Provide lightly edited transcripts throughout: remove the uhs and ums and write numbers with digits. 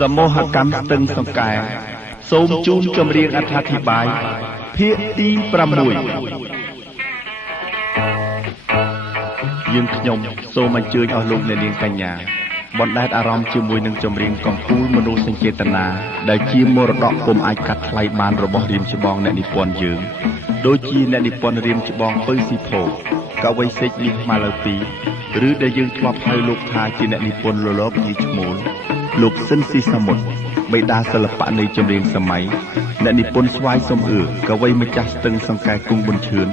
សមូហកម្មស្ទឹងសង្កែសូមជូនចម្រៀងអត្ថាធិប្បាយភាគទី6យើងខ្ញុំសូមអញ្ជើញអស់លោកអ្នកនាងកញ្ញាបណ្ដែតអារម្មណ៍ជាមួយនឹងចម្រៀងកំពូលមនោសញ្ចេតនាដែលជាមរតកពុំអាចកាត់ថ្លៃបានរបស់រៀមច្បងអ្នកនិពន្ធយើងដូចជាអ្នកនិពន្ធរៀមច្បងពៅស៊ីផូកវីសេចនេះម៉ាឡូពីឬដែលយើងធ្លាប់ហៅលោកថាជាអ្នកនិពន្ធលលបយីឈ្មោលលោកស៊ិនស៊ីសាមុតបេតាសិល្បៈនៃចម្រៀងសម័យអ្នកនិពន្ធស្វាយសំអឿកវីម្ចាស់ស្ទឹងសង្កែគង់ប៊ុនឈឿន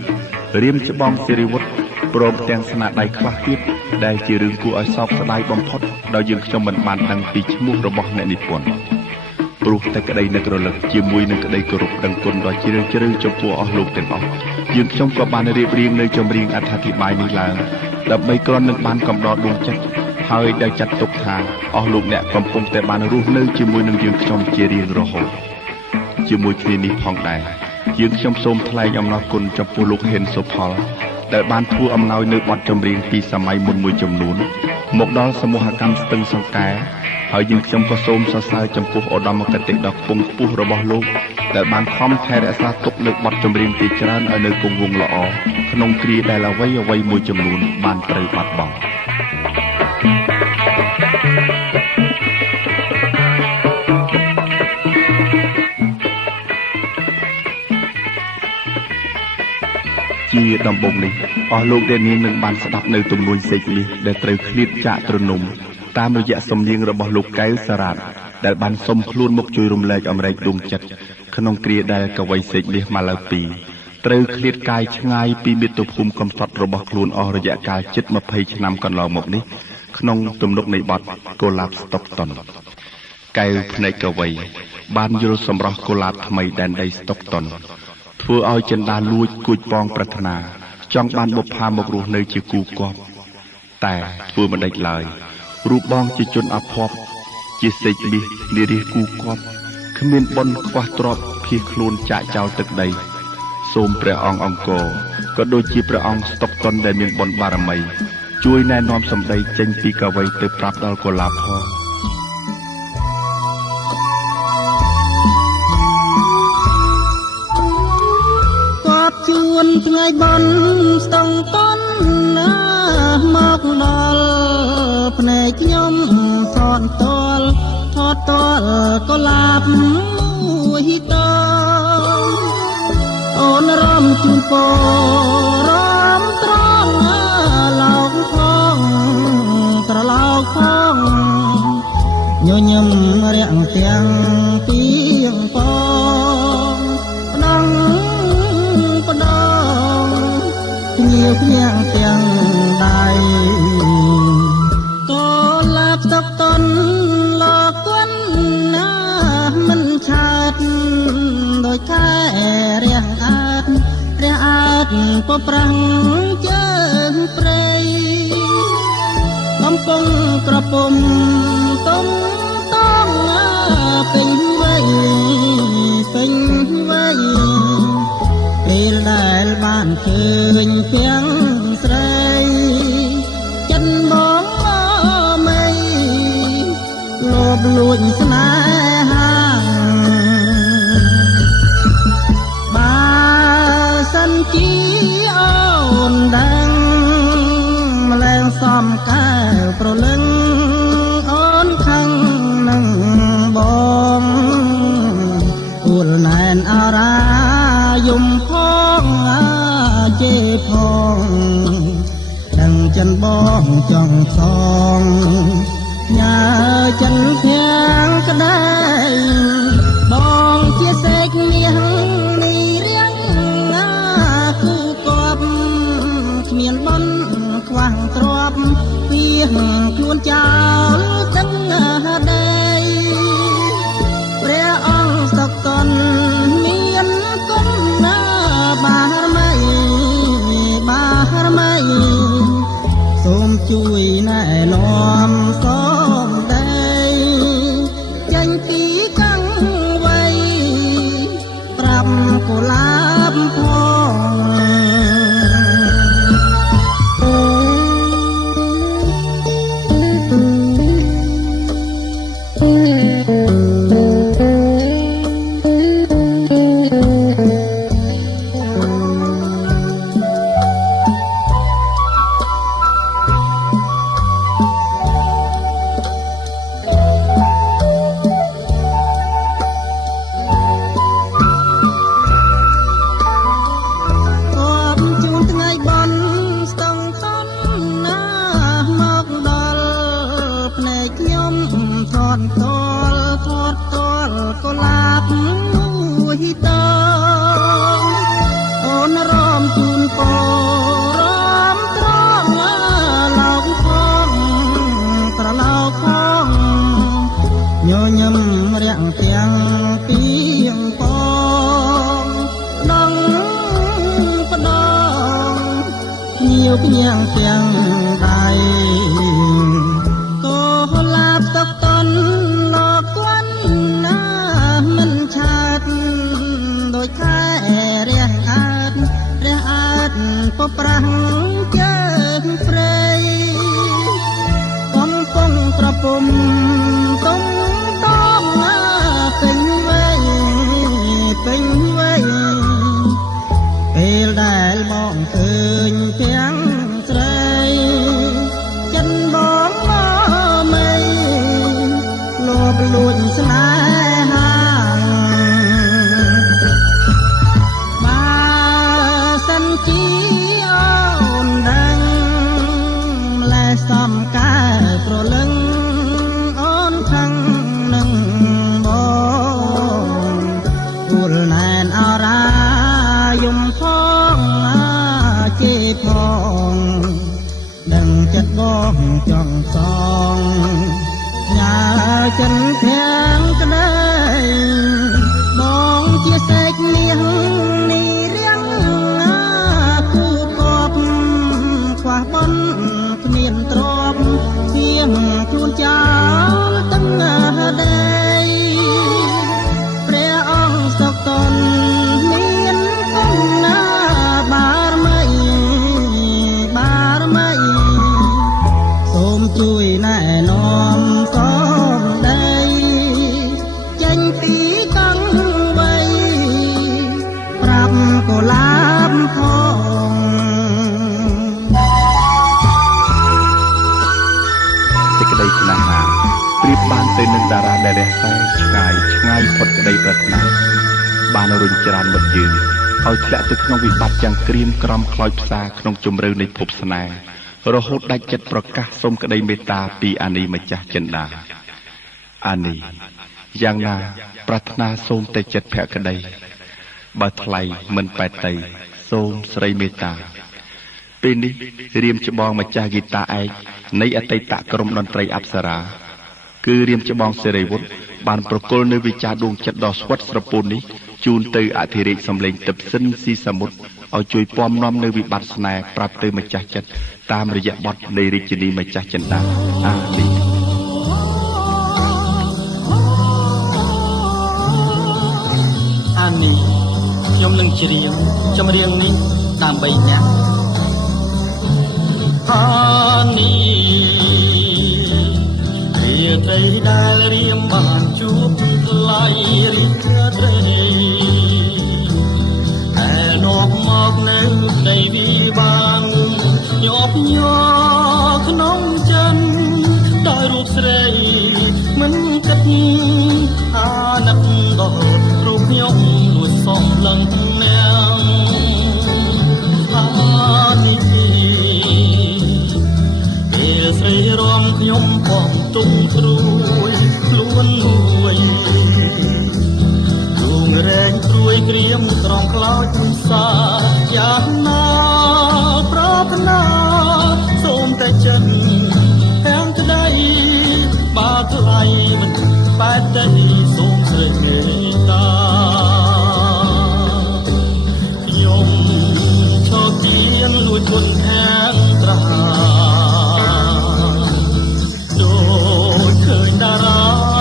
រៀមច្បងសិរីវុឌ្ឍព្រមទាំងស្នាដៃខ្លះទៀតដែលជារឿងគួរឲ្យសោកស្ដាយបំផុតដោយយើងខ្ញុំមិនបានដឹងពីឈ្មោះរបស់អ្នកនិពន្ធព្រោះតែក្តីនឹករលឹកជាមួយនឹងក្តីគោរពដឹងគុណដ៏ជ្រាលជ្រៅចំពោះអស់លោកទាំងអស់យើងខ្ញុំក៏បានរៀបរៀងនៅចម្រៀងអត្ថាធិប្បាយនេះឡើងដើម្បីគ្រាន់នឹងបានកំដរដួងចិត្តហើយដែលចាត់ទុកថាអស់លោកអ្នកកំពុងតែបានរស់នៅជាមួយនឹងយើងខ្ញុំជារៀងរហូតជាមួយគ្នានេះផងដែរយើងខ្ញុំសូមថ្លែងអំណរគុណចំពោះលោកហេនសុផលដែលបានធ្វើអំណោយនៅបទចម្រៀងពីសម័យមុនមួយចំនួនមកដល់សមូហកម្មស្ទឹងសង្កែហើយយើងខ្ញុំក៏សូមសរសើរចំពោះឧត្តមគតិដ៏ខ្ពង់ខ្ពស់របស់លោកដែលបានខំថែរក្សាទុកនៅបទចម្រៀងជាច្រើនឲ្យនៅគង់វង្សល្អក្នុងគ្រាដែលអ្វីមួយចំនួនបានត្រូវបាត់បង់ជាដំបូងនេះអស់លោកដែលនាងនឹងបានស្ដាប់នៅទំនួញសេចនេះដែលត្រូវឃ្លាតចាកទ្រនំតាមរយៈសំនៀងរបស់លោកកែវសារ៉ាតដែលបានសុំខ្លួនមកជួយរំលែកអំរែកដួងចិត្តក្នុងគ្រាដែលកវីសេចមាសម៉ាឡូពីត្រូវឃ្លាតកាយឆ្ងាយពីមាតុភូមិកំសត់របស់ខ្លួនអស់រយៈកាលជិត20ឆ្នាំកន្លងមកនេះក្នុងទំនុកនៃបទកូឡាបស្តុកតុនកែវភ្នែកកវីបានយល់សម្រស់កូឡាបថ្មីដែនដីស្តុកតុនធ្វើឲ្យចិន្តាលួចគួចប៉ងប្រាថ្នាចង់បានបុប្ផាមករស់នៅជាគូគប់តែធ្វើមិនដេចឡើយរូបបងជាជនអភ័ព្វជាសេចមាសនារីគូគប់គ្មានបុណ្យខ្វះទ្រព្យភៀសខ្លួនចាកចោលទឹកដីសូមព្រះអង្គអង្គរក៏ដូចជាព្រះអង្គស្តុកតុនដែលមានបុណ្យបារមីជួយណែនាំសម្ដីចេញពីកវីទៅប្រាប់ដល់កូឡាផងជួនថ្ងៃបន់ស្ទង់តន់ណាមកដល់ភ្នែកខ្ញុំថតតលកូឡាបមួយតអូនរំជូនពរំត្រង់លោកផងត្រឡោកផងញញឹមរាំងទាំងពីងពងភ្ញាក់ទាំងដៃកូឡាបស្តុកតុនលោកគុណណាមិនឆាតដោយខែរះអើតពប្រាំងជើងព្រៃកំពុងក្រពុំទុំតងពេញវ័យពេលដែលបានឃើញភាំងស្រីចិនបងមីលោបលួចស្នេហាបើសិនជាអូនដឹងម្លែងសំកែវប្រលឹងអូនខឹងនឹងបងអួលណែនអរាយំផងជេផងដឹងចិនបងចង់សងញ៉ាចិនភាំងក្ដីបងជាសេចមាសនេះរៀងគូគប់គ្មានបន់ខ្វះទ្រព្យពីខ្លួនចោលទាំងដីព្រះអង្គស្តុកតុនមានគុណណាបារមីសូមជួយណែនាំសំដីចេញពីកាំងវ័យប្រាប់កូឡាបផង វភ្ញាំងទាំងដៃក៏ឡាបទឹកតន់លោកគាត់ណាមិនឆាតដោយខែរះអាតពប្រាំងជើងព្រៃកំពុងប្រពំទុំតងពេញវ័យពេលដែលមកឃើញទាំងស្រីចិនបងមេលោបលួចស្នេហាបើសិនជាអូនដឹងម្លេះសំកែប្រលឹងអូនខឹងនឹងបងគួរណែនអរាយំផងជេផងដឹងចិត្តបងចង់សងញ៉ាចិនទាំងក្ដីបងជាសេចនាងនេះរៀងគូកបខ្វះបនគ្មានទ្រព្យទៀងខ្លួនចោលទាំងដីព្រះអង្គសុខតនមានគុណណាបារមីសូមជួយណែនាំសំដីចេញពីកង់វ័យប្រាប់កុលាបផងសេចក្តីស្នេហាប្រៀបបានទៅនឹងតារាដែលរះសើឆ្ងាយផុតក្តីប្រាថ្នាបានរុញច្រានមិត្តយើងឲ្យធ្លាក់ទៅក្នុងវិបត្តិយ៉ាងក្រៀមក្រំខ្លោចផ្សាក្នុងជម្រៅនៃភពស្នេហ៍រហូតដាច់ចិត្តប្រកាសសូមក្តីមេត្តាពីអានីម្ចាស់ចិន្តាអានីយ៉ាងណាប្រាថ្នាសូមតែចិត្តភក្តីបើថ្លៃមិនប៉ែតតីសូមស្រីមេត្តាពេលនេះរៀមច្បងម្ចាស់ហ្គីតាឯកនៃអតីតក្រុមតន្ត្រីអប្សរាគឺរៀមច្បងសេរីវុឌ្ឍបានប្រគល់នៅវិចារដួងចិត្តដ៏ស្វិតស្រពូននេះជូនទៅអធិរាជសំឡេងទឹកសិនស៊ីសមុទ្រឲ្យជួយពំនាំនៅវិបត្តិស្នេហ៍ប្រាប់ទៅម្ចាស់ចិត្តតាមរយៈបទនៃរាជិនីម្ចាស់ចិន្តាអានីខ្ញុំនឹងច្រៀងចម្រៀងនេះដើម្បីអ្នកអានីរាត្រីដែលរៀមបានជួបថ្លៃរាត្រីតែនាំមកនៅក្តីវិបាកញាប់ញ័រក្នុងចិត្តដោយរូបស្រីមិនគិតអាណិតដល់រូបខ្ញុំលួចសំឡឹងនាងអានេះពេលស្រីរំខ្ញុំផងទុំព្រួយខ្លួនមួយរូងរែងព្រួយក្រៀមក្រំខ្លោចសាយ៉ាងណាប្រថ្នាសូមតែចិត្តទាំងក្តីបើថ្លៃមិនបែបតែសូមស្រីមេត្តាខ្ញុំឈរគៀនលួចគុណខាងត្រាដូចឃើញតារា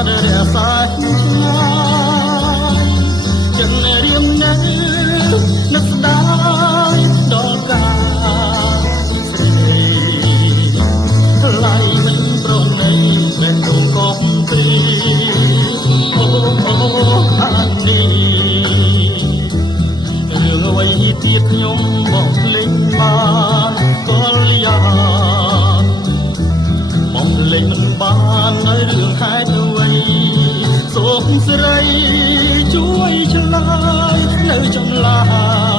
ដែលរសាឆ្ងាយចឹងរៀមនៅនឹកស្ដាយដល់កាស្រីថ្លៃមិនប្រណីបែបទូកុំព្រីអូអានីរឿងអ្វីទៀតខ្ញុំមកលេងបានក៏លយ៉ាមកលេងមិនបាននៅរឿងហេតុអ្វីសូមស្រីជួយឆ្លើយនៅចម្លើ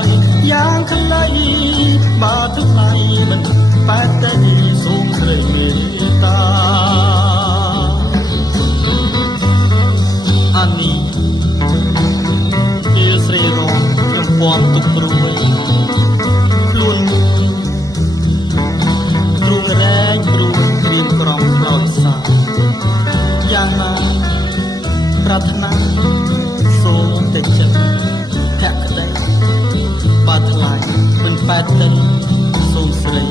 យយ៉ាងខ្លីបើថ្លៃមិនបែបតែសូមស្រីមេត្តាអានីពេលស្រីរងខ្ញុំពំទុកព្រួយខ្លួនទ្រូងរែងព្រួយគ្រៀមក្រំខ្លោចសាយ៉ាងណាប្រាថ្នាសូមតែចិត្តភក្តីបើថ្លៃមិនប៉ែតទឹកសូមស្រី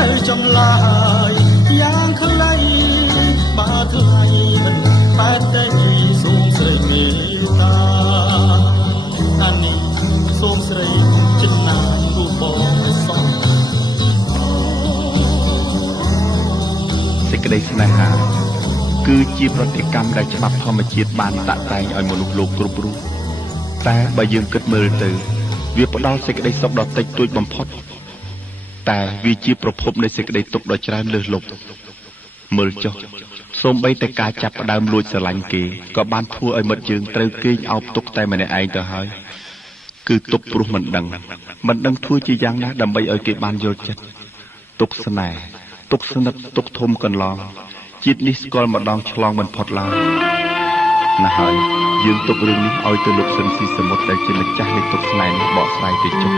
នៅចម្លាយយ៉ាងខ្លីបាថ្លៃមិនបែបតែសូមស្រីមេត្តាអានេះសូមស្រីចិនណារូបបងសោះសេចក្តីស្នេហាគឺជាប្រតិកម្មដែលច្បាប់ធម្មជាតិបានតាក់តែងឲ្យមនុស្សលោកគ្រប់រូបតែបើយើងគិតមើលទៅវាផ្ដល់សេចក្តីសុខដ៏តិចតួចបំផុតតែវាជាប្រភពនៃសេចក្តីទុក្ខដ៏ច្រើនលើសលប់មើលចុះសូម្បីតែការចាប់ផ្ដើមលួចស្រឡាញ់គេក៏បានធ្វើឲ្យមិត្តយើងត្រូវគេងអោបទុកតែម្នាក់ឯងទៅហើយគឺទុកព្រោះមិនដឹងធ្វើជាយ៉ាងណាដើម្បីឲ្យគេបានយល់ចិត្តទុកស្នេហ៍ទុកស្និទ្ធទុកធំកន្លងជាតិនេះស្គាល់ម្ដងឆ្លងមិនផុតឡើយណាស់ហើយយើងទុករឿងនេះឲ្យទៅលោកស៊ិនស៊ីសមុទ្រដែលជាម្ចាស់នៃទុកស្នេហ៍នេះបកស្រាយទៅចុះ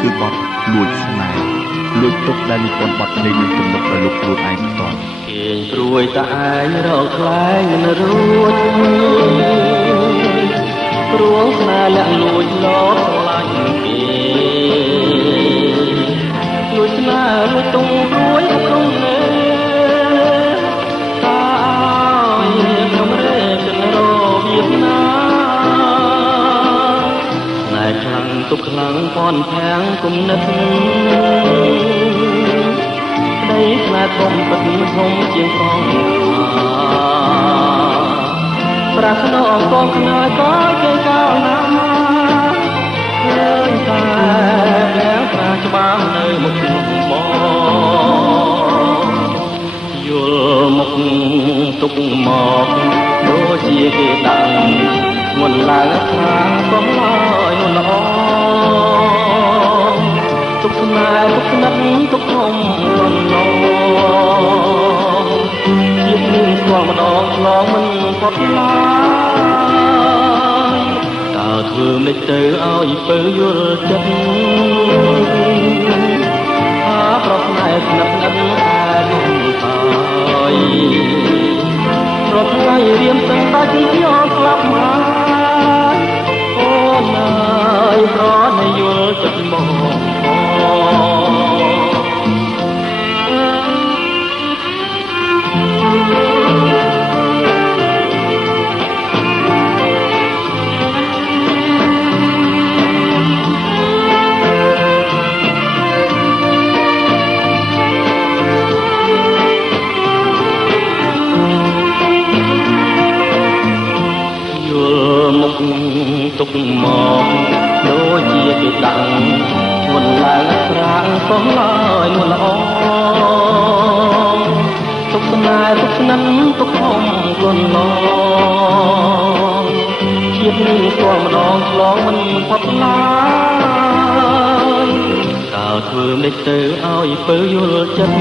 គឺបទលួចស្នេហ៍លួចទុកដែលនិពន្ធបទនេះនឹងទំនុកដល់លោកខ្លួនឯងផ្ទាល់គេព្រួយតែឯងរកខ្លែងមិនរួចព្រួងស្នេហ៍លាក់លួចលត់ឆ្លាញ់គេលួចស្នេហ៍លួចទុំព្រួយក្នុងនេះទុកខ្លាំងពន់ខាំងគុណិតក្តីស្នេហ៍ធំពិតធំជាងកងប្រាថ្នាអង្គងខ្នើយក៏គេកោណាឃើញតែព្រះប្រាច្បាស់នៅមុខមកយល់មុខទុកមកដូចជាគេដាក់មុនឡើងថាក៏ឡើយមុនល្អទុកស្នេហ៍ទុកស្និទ្ធទុកធំកន្លងជាតិនេះស្គាល់ម្ដងឆ្លងមិនផុតឡើយតើធ្វើមិនទៅឲ្យពើយល់ចិត្តថាប្រស្នេហ៍ស្និទ្ធស្និទ្ធតែមិនហើយរត់ថ្ងៃរៀមទាំងដាច់យកស្លាប់មកអូនអើយប្រណយល់ចិត្តមកទុកមកដូចជាគេដាក់មុនឡើងស្រាងក៏ឡើយមុនល្អទុកស្នេហ៍ទុកស្និទ្ធទុកហំគុណឡងជាតិនេះស្គាល់ម្ដងឆ្លងមិនផុតឡើយតើធ្វើមិនទៅឲ្យពើយល់ចិត្ត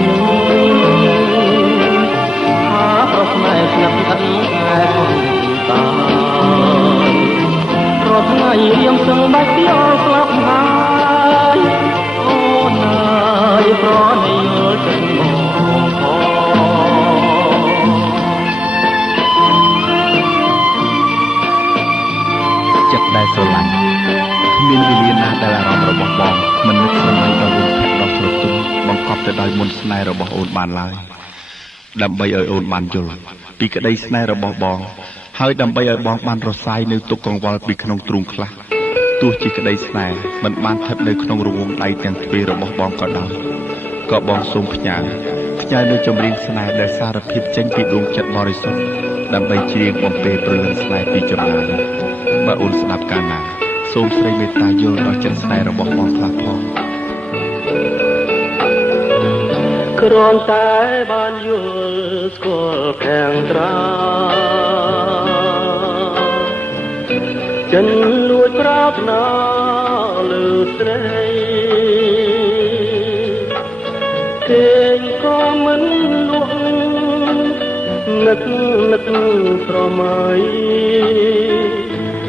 ថាប្រស្នេហ៍ស្និទ្ធស្និទ្ធតែគុណតារត់ថ្ងៃរៀមសឹងបាច់ពីអស្លាប់ហើយអូនអើយប្រណីយល់ចិត្តមកចិត្តដែលស្រឡាញ់គ្មានវេលាណាដែលអារម្មណ៍របស់បងមិននឹកស្រមៃដល់រឿងភ័ក្រដ៏ស្រទន់បង្កប់ទៅដោយមន្តស្នេហ៍របស់អូនបានឡើយដើម្បីឲ្យអូនបានយល់ពីក្តីស្នេហ៍របស់បងហើយដើម្បីឲ្យបងបានរសាយនៅទុកកង្វល់ពីក្នុងទ្រូងខ្លះទោះជាក្តីស្នេហ៍មិនបានស្ថិតនៅក្នុងរង្វង់ដៃទាំងទ្វេរបស់បងក៏ដោយក៏បងសូមផ្ញើនៅចម្រៀងស្នេហ៍ដែលសារភាពចេញពីដួងចិត្តបរិសុទ្ធដើម្បីច្រៀងបំពេព្រលឹងស្នេហ៍ពីចម្ងាយបើអូនស្ដាប់កាលណាសូមស្រីមេត្តាយល់ដល់ចិត្តស្នេហ៍របស់បងខ្លះផងគ្រាន់តែបានយល់ស្គាល់ខាងត្រាចិនលួចប្រាថ្នាលើស្រីគេងក៏មិនលក់នឹកប្រមៃ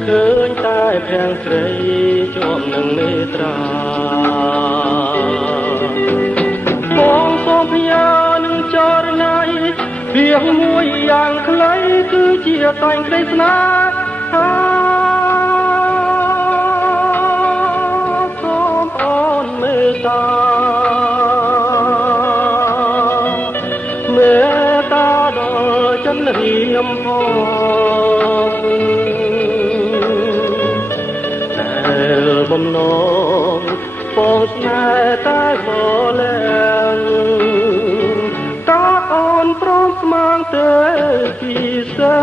ឃើញតែភាំងស្រីជាប់នឹងនេត្រាបងសូមផ្ញើនឹងចរណៃវាមួយយ៉ាងខ្លីគឺជាតែងក្តីស្នេហ៍សូមអូនមេត្តា រៀមផងតែបំណងបងស្នេហ៍តែមកឡើងតើអូនព្រមស្មានទៅពីស្អី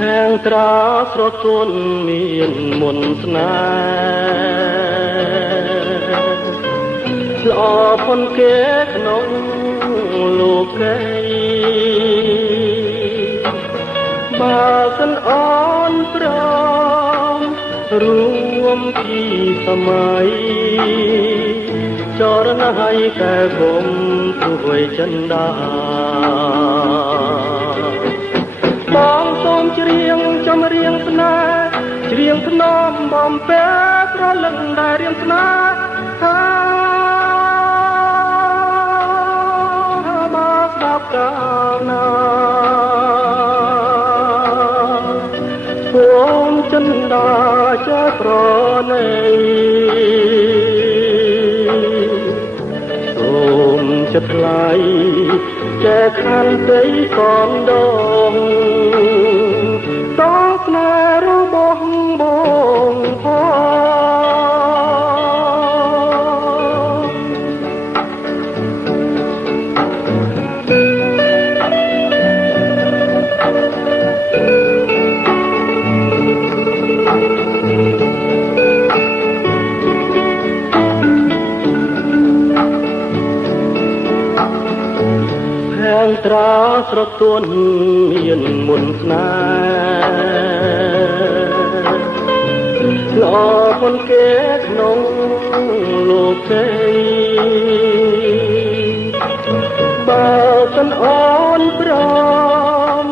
ហាងត្រាស្រទន់មានមុនស្នេហ៍ល្អផុនគេក្នុងលោកីបើសិនអូនព្រមរួមពីសម័យចរណហើយកែគុំព្រួយចិនដាបងសូមច្រៀងចំរៀងស្នេហ៍ច្រៀងថ្នមបំពេប្រលឹងដែលរៀងស្នេហ៍មកស្ដាប់កាលណាសូមចិនដាចេះប្រណីសូមចិត្តថ្លៃចេះខន្តីកនដងតោស្នេហ៍របស់បងត្រាស្រទន់មានមុនស្នេហ៍ល្អមុនគេក្នុងលោកីបើសិនអូនព្រម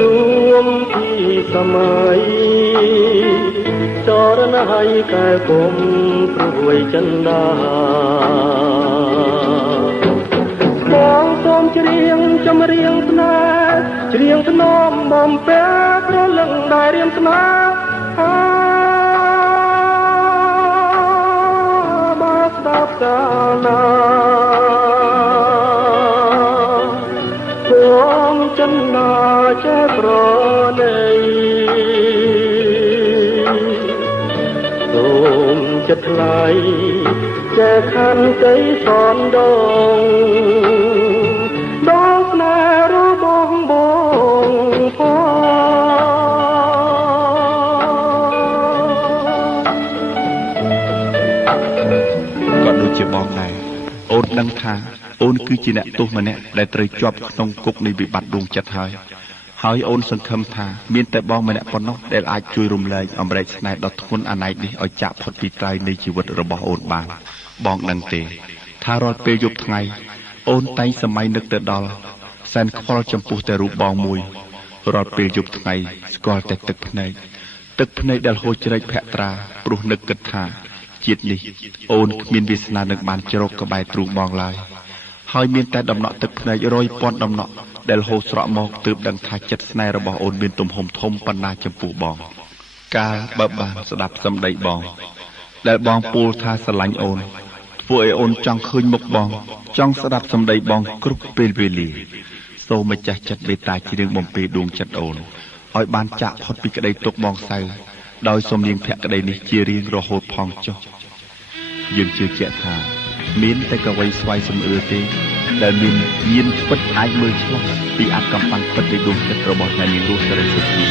រួមពីសម័យចរណហើយកែគុំព្រួយចិនដាបងសូមច្រៀងចម្រៀងស្នេហ៍ច្រៀងថ្នមបំពេប្រលឹងដែលរៀមស្នេហ៍មកស្ដាប់កាលណាសូមចិនដាចេះប្រណីសូមចិត្តថ្លៃចេះខន្តីសនដងដល់ស្នេហ៍របស់បងផងក៏ដូចជាបងដែរអូនដឹងថាអូនគឺជាអ្នកទោសម្នាក់ដែលត្រូវជាប់ក្នុងគុកនៃវិបត្តិដួងចិត្តហើយអូនសង្ឃឹមថាមានតែបងម្នាក់ប៉ុណ្ណោះដែលអាចជួយរំលែកអំរែកស្នេហ៍ដ៏ធ្ងន់អណែកនេះឲ្យចាក់ផុតពីត្រើយនៃជីវិតរបស់អូនបានបងដឹងទេថារាល់ពេលយប់ថ្ងៃអូនតែងសម័យនឹកទៅដល់សែនខ្វល់ចំពោះតែរូបបងមួយរាល់ពេលយប់ថ្ងៃស្គាល់តែទឹកភ្នែកដែលហូរជ្រែកភក្ត្រាព្រោះនឹកគិតថាជាតិនេះអូនគ្មានវាសនានឹងបានជ្រកក្បែរទ្រូងបងឡើយហើយមានតែដំណក់ទឹកភ្នែករយពាន់ដំណក់ដែលហូរស្រក់មកទើបដឹងថាចិត្តស្នេហ៍របស់អូនមានទំហំធំប៉ុណ្ណាចំពោះបងកាលបើបានស្ដាប់សម្ដីបងដែលបងពោលថាស្រឡាញ់អូនធ្វើឲ្យអូនចង់ឃើញមុខបងចង់ស្ដាប់សម្ដីបងគ្រប់ពេលវេលាសូមម្ចាស់ចិត្តមេត្តាជ្រាងបំពេដួងចិត្តអូនឲ្យបានចាក់ផុតពីក្តីទុក្ខបងសៅដោយសំនៀងភក្តីនេះជារៀងរហូតផងចុះយើងជឿជាក់ថាមានតែកវីស្វ័យសំអឿទេដែលមានញាណពិតអាចមើលឆ្លុះពីអត្តកម្បាំងពិតនៃដួងចិត្តរបស់អ្នកនាងរស់សេរីសុទ្ធា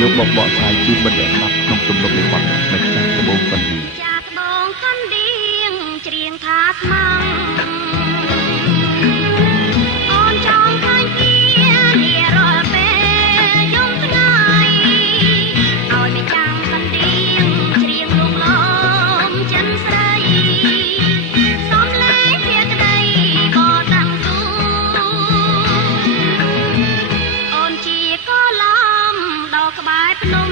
យកមកបកស្រាយជូនបណ្ឌិតស្ដាប់ក្នុងទំនុកនៃបទម្ចាស់ត្បូងកណ្ដៀងចាត្បូងកណ្ដៀងច្រៀងថាស្មងអូនចង់ឃើញពីនារាល់ពេលយំថ្ងៃឲ្យមិនចាំកណ្ដៀងច្រៀងលងលំចិនស្រីសំឡេងភក្តីបតាំងទូអូនជាកលំដល់ក្បែរភ្នំ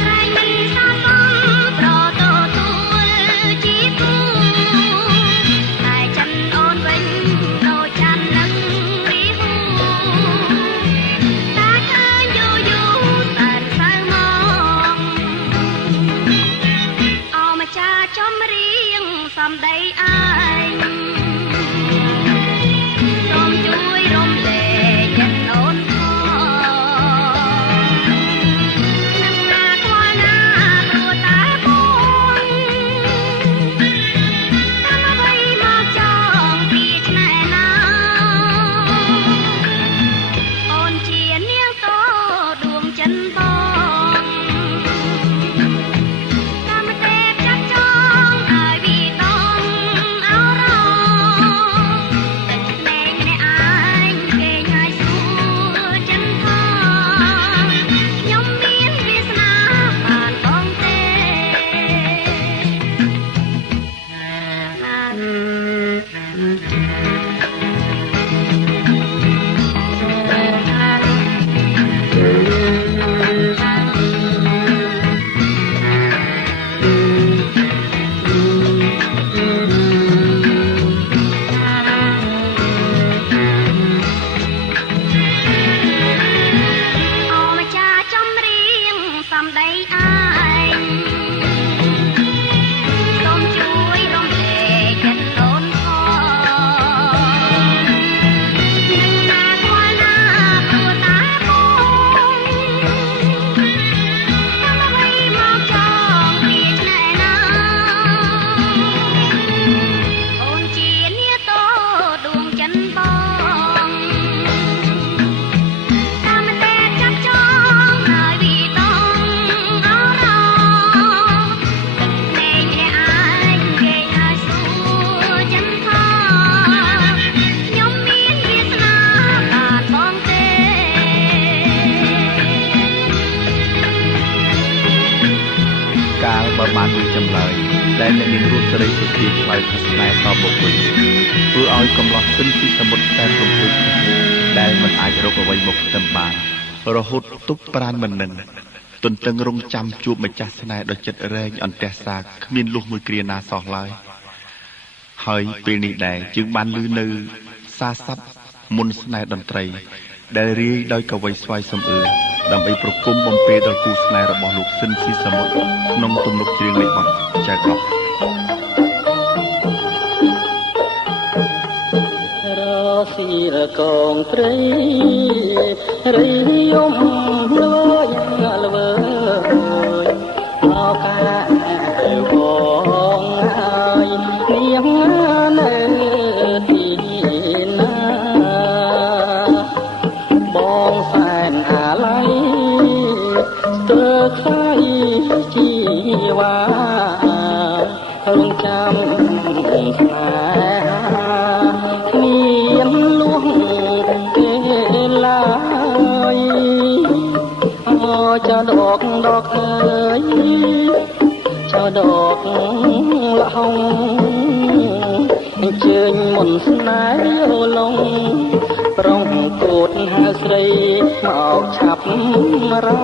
ត្រែងមានសាកលប្រតទទួលជាគូ បានមួយចម្លើយដែលអ្នកនាងរស់សេរីសុធីឆ្លើយថាស្នេហ៍តបមកវិញធ្វើឲ្យកំឡោះសិនពីសមុទ្រតែរំភើបដែលមិនអាចរកអ្វីមកផ្ទឹមបានរហូតទប់ប្រាណមិននឹងទន្ទឹងរង់ចាំជួបម្ចាស់ស្នេហ៍ដ៏ចិត្តរែងអន្ទះសាគ្មានលុះមួយគ្រាណាសោះឡើយហើយពេលនេះដែរយើងបានឮនៅសារស័ព្ទមុនស្នេហ៍តន្ត្រីដែលរាយដោយកវីស្វាយសំអឿដើម្បីប្រគំបំពេដល់គូស្នេហ៍របស់លោកស៊ិនស៊ីសមុទ្រក្នុងទំនុកច្រៀងលេខបទចៅកប់រស៊ីរកងត្រីរីយំលួយល្វើយមកកាបងហើយនាងនៅទីណាបងសែនអាឡ័យស្ទើរខ្សែជីវ៉ារងចាំស្នេហាមានលួងទេឡើយអូចៅដកអើយចៅដកលហុងអញ្ជើញមុនស្នេហ៍អូឡុងប្រងកូតហៅស្រីមកឆាប់រា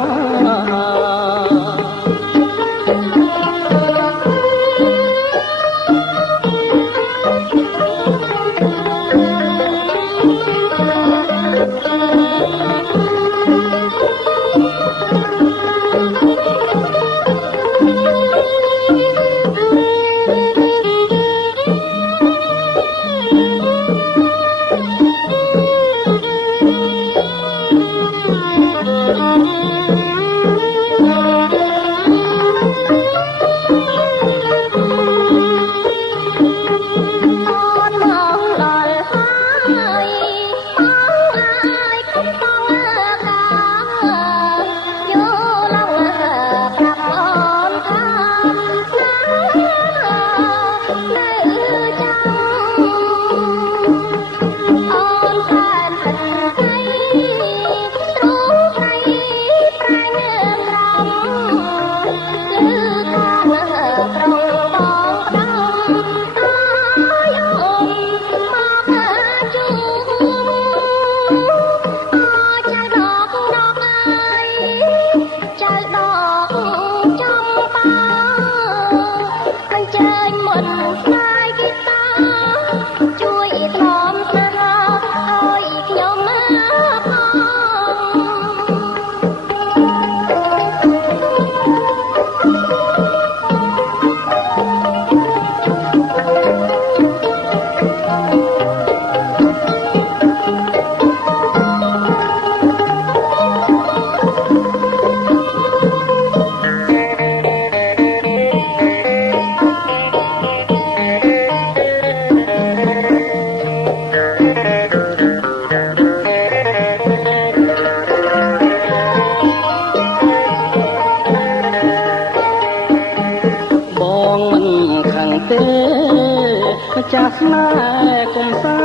ចាស់ស្នេហ៍កុំសើ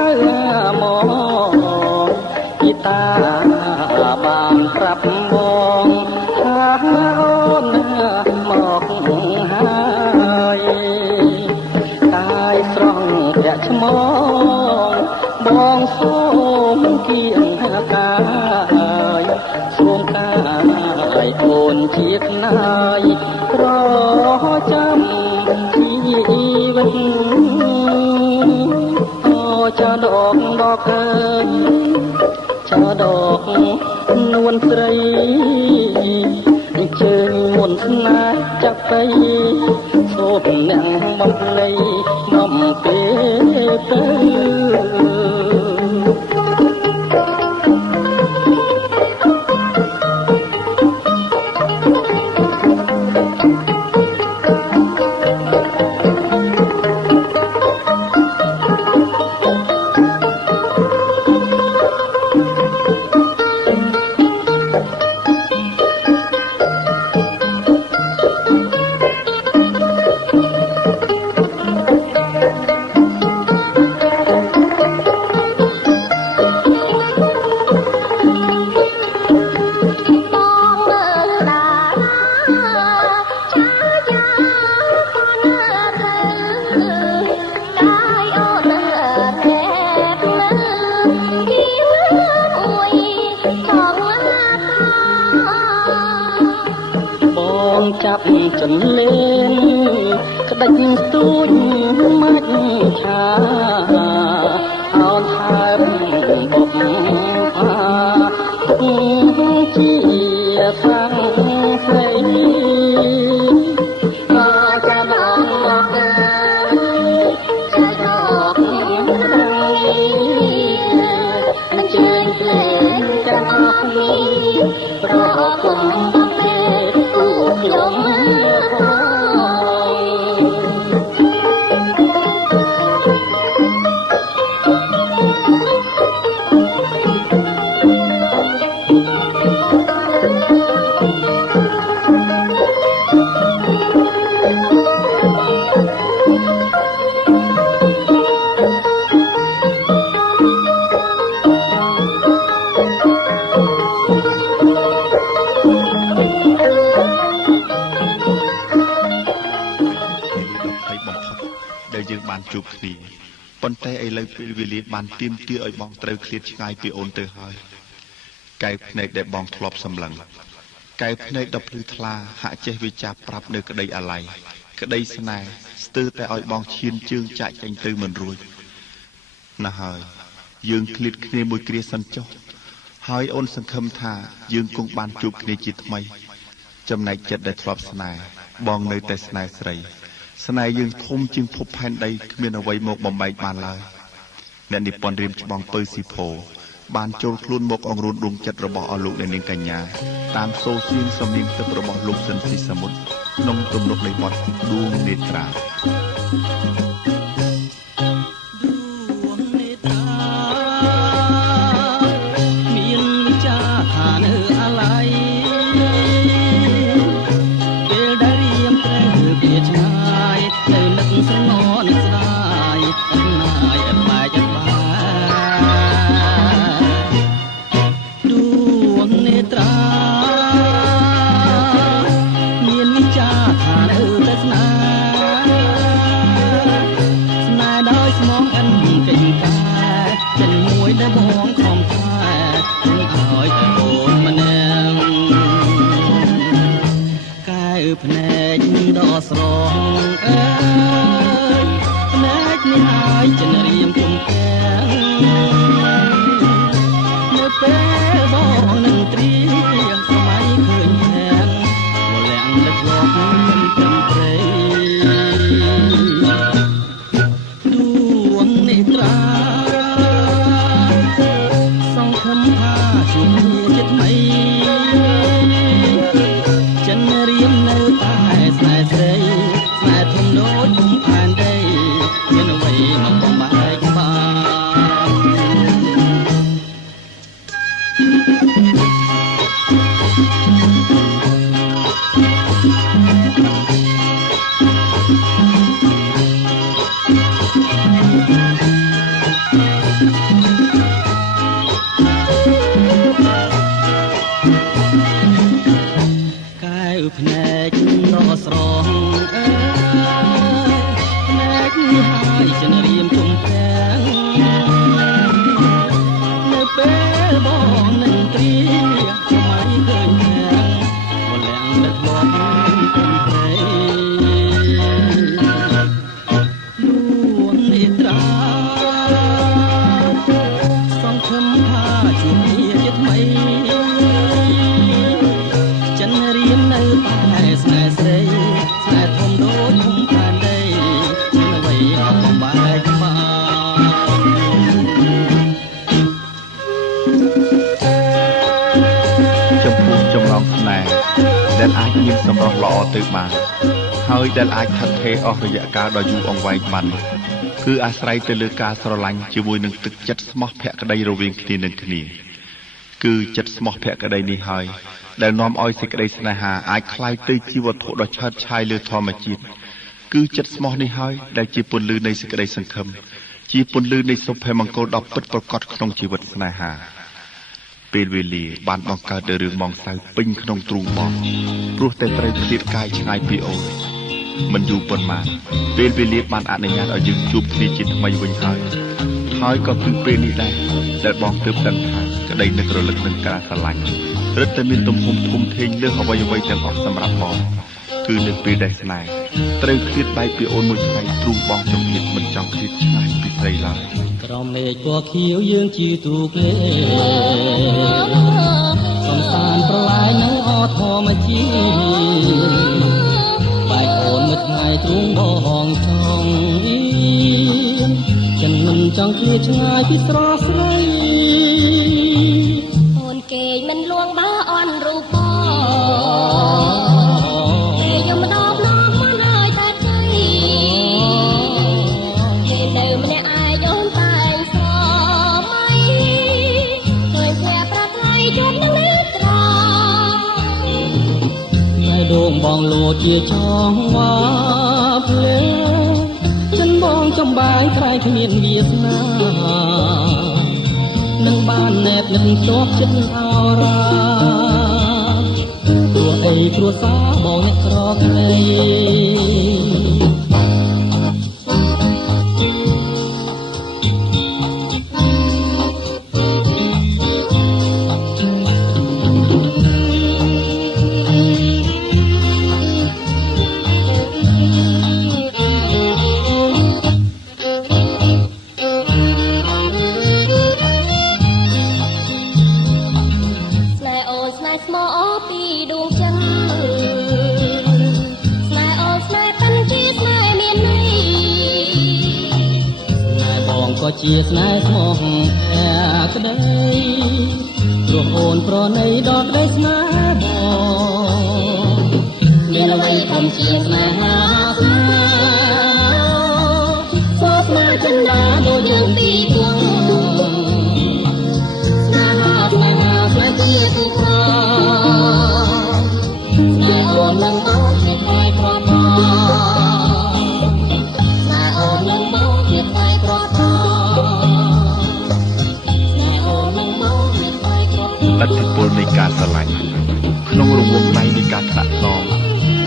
មកគីតាបានប្រាប់បងថាអូនមកហើយកាយស្រង់ប្រាក់ឆ្មងបងសូមគៀងកាយសូមកាយអូនជាខ្នាយរចាំជីវិតចៅដកអើយចៅដកនួនស្រីអញ្ជើញមុនស្នេហ៍ចាក់ទៅសូមអ្នកបំភ្លៃនាំពេលទៅ ចាប់ចន្លេងក្តិចស្ទួចមាច់ឆាអោនថើបបុកផាជាខាងស្រីចាំអងមកចាយកអញ្ជើញភ្លេងទាំងអស់នេះប្រគំពេលគូខ្ញុំជួបគ្នាប៉ុន្តែឥឡូវពេលវេលាបានទៀមទាឲ្យបងត្រូវឃ្លាតឆ្ងាយពីអូនទៅហើយកែវភ្នែកដែលបងធ្លាប់សម្លឹងកែវភ្នែកដ៏ភ្លឺថ្លាហាក់ចេះវិចារប្រាប់នៅក្តីអាល័យក្តីស្នេហ៍ស្ទើរតែឲ្យបងឈានជើងចាក់ចេញទៅមិនរួចណាស់ហើយយើងឃ្លាតគ្នាមួយគ្រាសិនចុះហើយអូនសង្ឃឹមថាយើងគង់បានជួបគ្នាជាថ្មីចំណែកចិត្តដែលធ្លាប់ស្នេហ៍បងនៅតែស្នេហ៍ស្រីស្នេហ៍យើងធំជាងភពផែនដីគ្មានអ្វីមកបំបែកបានឡើយអ្នកនិពន្ធរៀមច្បងពៅស៊ីផូបានចូលខ្លួនមកអង្រួនដួងចិត្តរបស់អស់លោកអ្នកនាងកញ្ញាតាមសូរសៀងសំនៀងទឹករបស់លោកសិនស៊ីសមុទ្រក្នុងទំនុកនៃបទដួងនេត្រាមានវិចារថានៅអាឡ័យពេលដែលរៀមត្រូវវាឆ្ងាយនៅនឹកស្រងនឹកស្ដាយអត់ណាយអត់បែកអត់បាយដួងនេត្រាមានវិចារថានៅតែស្នេហ៍ដោយស្មងអិនកិច្ចការចិនមួយដែលបងខំខែគុំឲ្យតែអូនម្នាក់កែវភ្នែកដ៏ស្រងអើយភ្នែកនេះហើយចិនរៀមជុំទាំងនៅពេលបងនឹងត្រៀមសម័យឃើញទាំងវលាំងដឹកយកមិនព្រមព្រៃដួងនេត្រាសង្ឃឹមថាជួបគ្នាជាថ្មីចិនរៀមនៅតែស្នេហ៍ស្រីស្នេហ៍ធំដូចភពផែនដីមានអ្វីមកបំបែកបានកែវភ្នែកដ៏ស្រងអើយភ្នែកនេះហើយចិនរៀមជុំទាំងនៅពេលបងនឹងត្រៀមសម័យឃើញទាំងវលាំងដឹកយកមិនព្រមព្រៃដួងនេត្រាសង្ឃឹមថាជួបគ្នាជាថ្មីចិនរៀមនៅតែស្នេហ៍ស្រីស្នេហ៍ធំដូចភូមិផែនដីមានអ្វីមកបំបែកបានចំពោះចំណងស្នេហ៍ដែលអាចមានសម្រស់ល្អទៅបានហើយដែលអាចថិតថេរអស់រយៈកាលដ៏យូរអង្វែងបានគឺអាស្រ័យទៅលើការស្រឡាញ់ជាមួយនឹងទឹកចិត្តស្មោះភក្តីរវាងគ្នានឹងគ្នាគឺចិត្តស្មោះភក្តីនេះហើយដែលនាំឲ្យសេចក្តីស្នេហាអាចคล้ายទៅជាវត្ថុដ៏ឆើតឆាយលើធម្មជាតិគឺចិត្តស្មោះនេះហើយដែលជាពន្លឺនៃសេចក្តីសង្ឃឹមជាពន្លឺនៃសុភមង្គលដ៏ពិតប្រាកដក្នុងជីវិតស្នេហាពេលវេលាបានបង្កើតនៅរឿងម៉ងសៅពេញក្នុងទ្រូងបងព្រោះតែត្រូវឃ្លាតកាយឆ្ងាយពីអូនមិនយូរប៉ុន្មានពេលវេលាបានអនុញ្ញាតឲ្យយើងជួបគ្នាជាថ្មីវិញហើយក៏គឺពេលនេះដែរដែលបងទើបដឹងថាក្តីនឹករលឹកនឹងការស្រឡាញ់រឹតតែមានទំហំធំធេងលើសអ្វីៗទាំងអស់សម្រាប់បង គឺនៅពេលដែលស្នេហ៍ត្រូវឃ្លាតបែកពីអូនមួយថ្ងៃទ្រូងបងចំទៀតមិនចង់ឃ្លាតឆ្ងាយពីស្រីឡើយក្រមមេឃពណ៌ខៀវយើងជាទូកលេសំសានប្រឡាយនឹងអធម្មជាតិបែកអូនមួយថ្ងៃទ្រូងបងចង់ចិនមិនចង់ឃ្លាតឆ្ងាយពីស្រស់ស្រីអូនគេមិនលួងបើអន់រូបបងគេយំដបឡងមិនហើយតែใจគេនៅម្នាក់ឯងអូនតែងស្រមៃឃើញស្វាប្រាថ្លៃជុំនឹងលើត្រតែដងបងលោជាចង់មកភ្លេចិនបងចំបាយក្រៃគ្មានវាសនានឹងបានណែបនឹងជាប់ចិត្តអរាព្រោះអីព្រោះសាបងអ្នកក្រក្រីជាស្នេហ៍ស្មោះតែក្តីព្រោះអូនប្រណីដល់ក្តីស្នេហ៍បងមានអ្វីខំជាស្នេហាស្នេហ៍សូស្នេហ៍ចិនដាដូចយើងពីគួងស្នេហាស្នេហាស្នេហ៍ជាគូក្រស្នេហ៍អូននឹងមកជាថ្លៃប្រត់ស្នេហ៍អូននឹងមកជាថ្លៃប្រត់ឥទ្ធិពលនៃការស្រឡាញ់ក្នុងរង្វង់ដៃនៃការថ្នាក់ថ្នម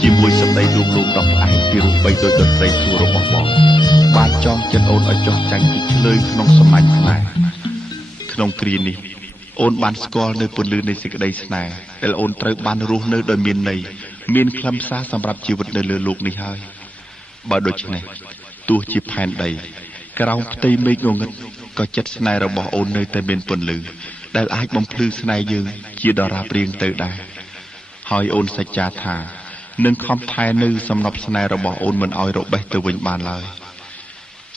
ជាមួយសម្ដីលួងលោមដ៏ផ្អែមពីរូបបីដូចតន្ត្រីឈ្មោះរបស់បងបានចងចិត្តអូនឲ្យចុះចាញ់ពីឆ្លើយក្នុងសម័យស្នេហ៍ក្នុងគ្រានេះអូនបានស្គាល់នៅពន្លឺនៃសេចក្តីស្នេហ៍ដែលអូនត្រូវបានរស់នៅដោយមានន័យមានខ្លឹមសារសម្រាប់ជីវិតនៅលើលោកនេះហើយបើដូច្នេះទោះជាផែនដីក្រោមផ្ទៃមេឃងងឹតក៏ចិត្តស្នេហ៍របស់អូននៅតែមានពន្លឺដែលអាចបំភ្លឺស្នេហ៍យើងជាដរាបរៀងទៅដែរហើយអូនសច្ចាថានឹងខំថែនៅសំណប់ស្នេហ៍របស់អូនមិនឲ្យរបេះទៅវិញបានឡើយ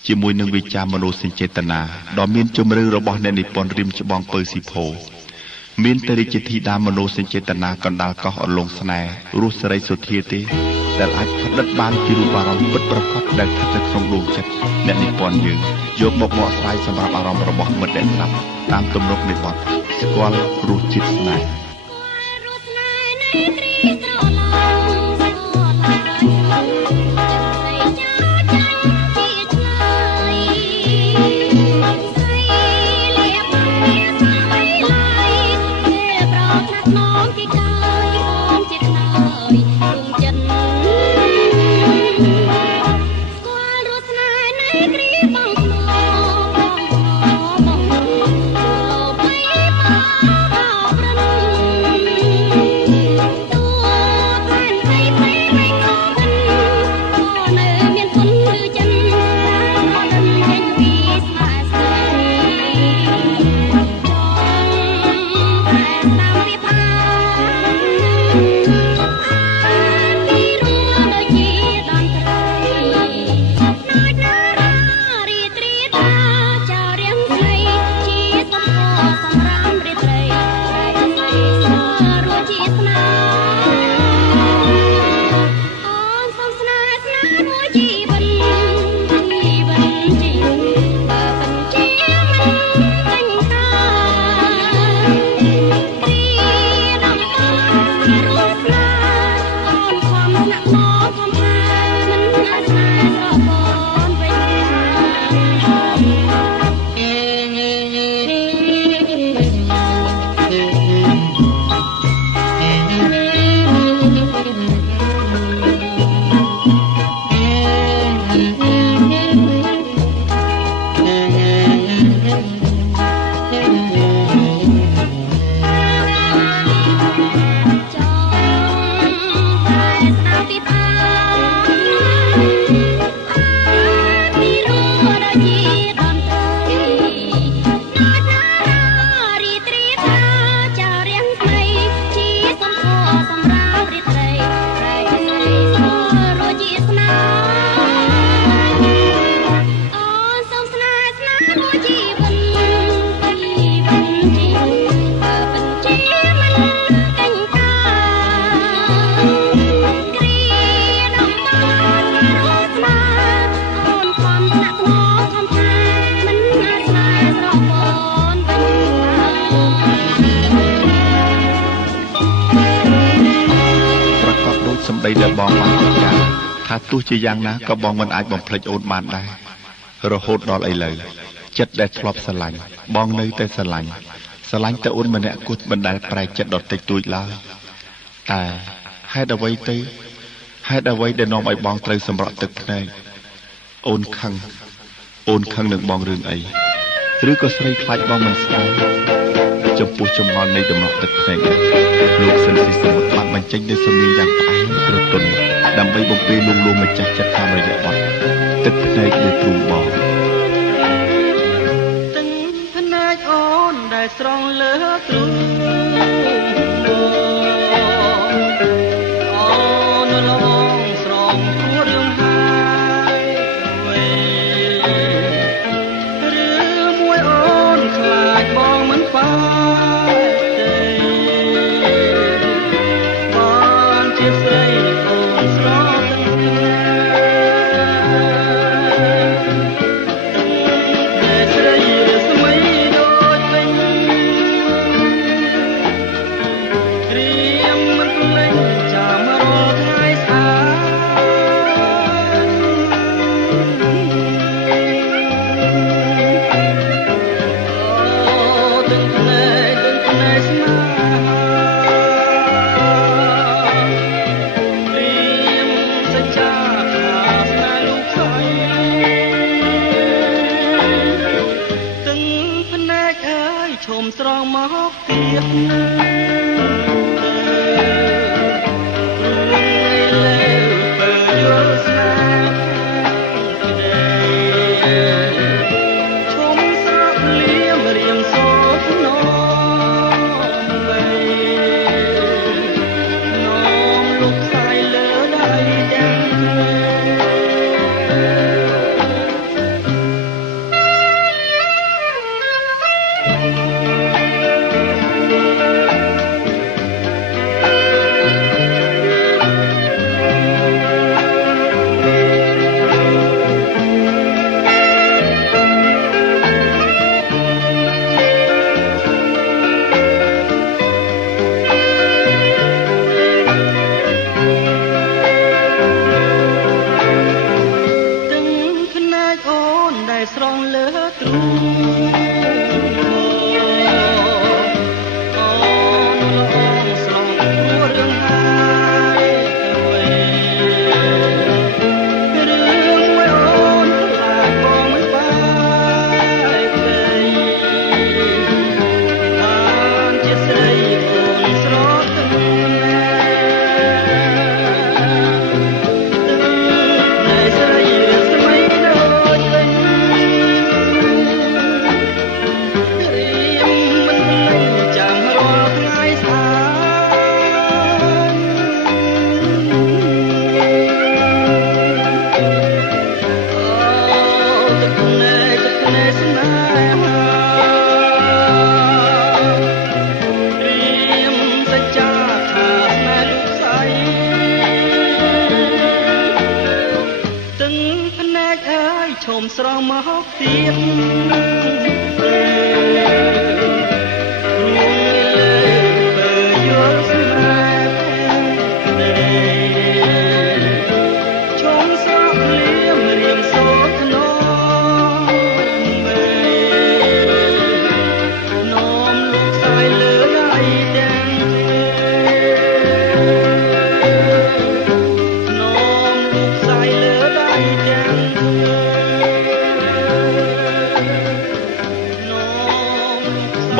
ជាមួយនឹងវិចារមនោសញ្ចេតនាដ៏មានជម្រៅរបស់អ្នកនិពន្ធរៀមច្បងពៅស៊ីផូមានតែរាជធីតាមនោសញ្ចេតនាកណ្ដាលកោះអលងស្នេហ៍រស់សេរីសុធាទេដែលអាចផ្ដិតបានពីរូបអារម្មណ៍ពិតប្រាកដដែលស្ថិតនៅក្នុងដួងចិត្តអ្នកនិពន្ធយើងយកមកបកស្រាយសម្រាប់អារម្មណ៍របស់មិត្តដែលស្ដាប់តាមទំនុកនៃបទស្គាល់រសជាតិស្នេហ៍Rosna សម្ដីដែលបងបានប្រកាសថាទោះជាយ៉ាងណាក៏បងមិនអាចបំភ្លេចអូនបានដែររហូតដល់ឥឡូវចិត្តដែលធ្លាប់ស្រឡាញ់បងនៅតែស្រឡាញ់តែអូនម្នាក់គត់មិនដែលប្រែចិត្តដតិចតួចឡើយតែហេតុអ្វីដែលនាំឲ្យបងត្រូវសម្រក់ទឹកភ្នែកអូនខឹងនឹងបងរឿងអីឬក៏ស្រីខ្លាចបងមិនស្គាល់ចំពោះចម្ងល់នៃដំណក់ទឹកភ្នែកលោកសិនស៊ីសមុទ្របានបញ្ចេញនូវសំឡេងយ៉ាងផ្អែមស្រទន់ដើម្បីបំពេញលួងលោមម្ចាស់ចិត្តតាមរយៈបទទឹកភ្នែកនៃទ្រូងបងទឹកភ្នែកអូនដែលស្រង់លើទ្រូង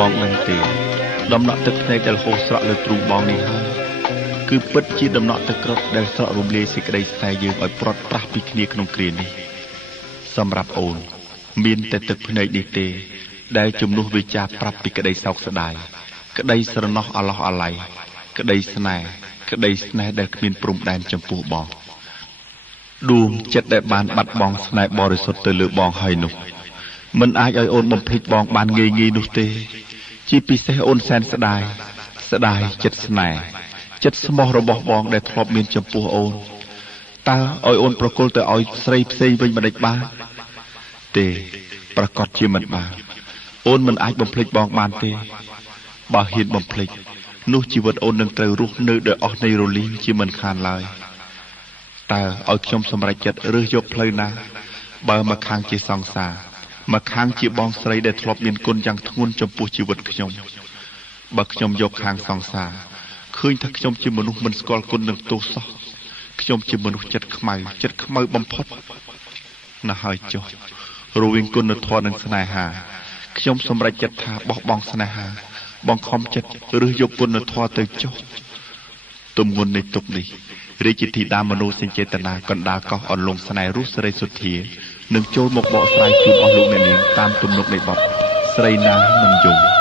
បងនឹងទេដំណក់ទឹកភ្នែកដែលហូរស្រក់លើទ្រូងបងនេះហើយគឺពិតជាដំណក់ទឹកក្រត់ដែលស្រក់រំលាយសេចក្តីស្នេហ៍យើងឲ្យព្រាត់ប្រាសពីគ្នាក្នុងគ្រានេះសម្រាប់អូនមានតែទឹកភ្នែកនេះទេដែលជំនួសវាចាប្រាប់ពីក្តីសោកស្ដាយក្តីស្រណោះអាឡោះអាល័យក្តីស្នេហ៍ដែលគ្មានព្រំដែនចំពោះបងដួងចិត្តដែលបានបាត់បង់ស្នេហ៍បរិសុទ្ធទៅលើបងហើយនោះមិនអាចឲ្យអូនបំភ្លេចបងបានងាយនោះទេជាពិសេសអូនសែនស្ដាយចិត្តស្នេហ៍ចិត្តស្មោះរបស់បងដែលធ្លាប់មានចំពោះអូនតើឲ្យអូនប្រគល់ទៅឲ្យស្រីផ្សេងវិញមិនដេចបានទេប្រកាសជាមិនបានអូនមិនអាចបំភ្លេចបងបានទេបើហ៊ានបំភ្លេច នោះជីវិតអូននឹងត្រូវរស់នៅដោយអស់នៃរលីងជាមិនខានឡើយតើឲ្យខ្ញុំសម្រេចចិត្តរើសយកផ្លូវណាបើមកខាងជាសង្សារមកខាងជាបងស្រីដែលធ្លាប់មានគុណយ៉ាងធ្ងន់ចំពោះជីវិតខ្ញុំបើខ្ញុំយកខាងសង្សារឃើញថាខ្ញុំជាមនុស្សមិនស្គាល់គុណនឹងទោសសោះខ្ញុំជាមនុស្សចិត្តខ្មៅបំផុតណាស់ហើយចុះរវាងគុណធម៌និងស្នេហាខ្ញុំសម្រេចចិត្តថាបោះបង់ស្នេហាបង្ខំចិត្តឬយកគុណធម៌ទៅចុះទំងន់នៃទុកនេះរាជធីតាមនោសញ្ចេតនាកណ្ដាលកោះអន្លង់ស្នេហ៍រុស្រីសុធានឹងចូលមកបកស្រាយជូនអស់លោកអ្នកនាងតាមទំនុកនៃបទស្រីណាមិនយំ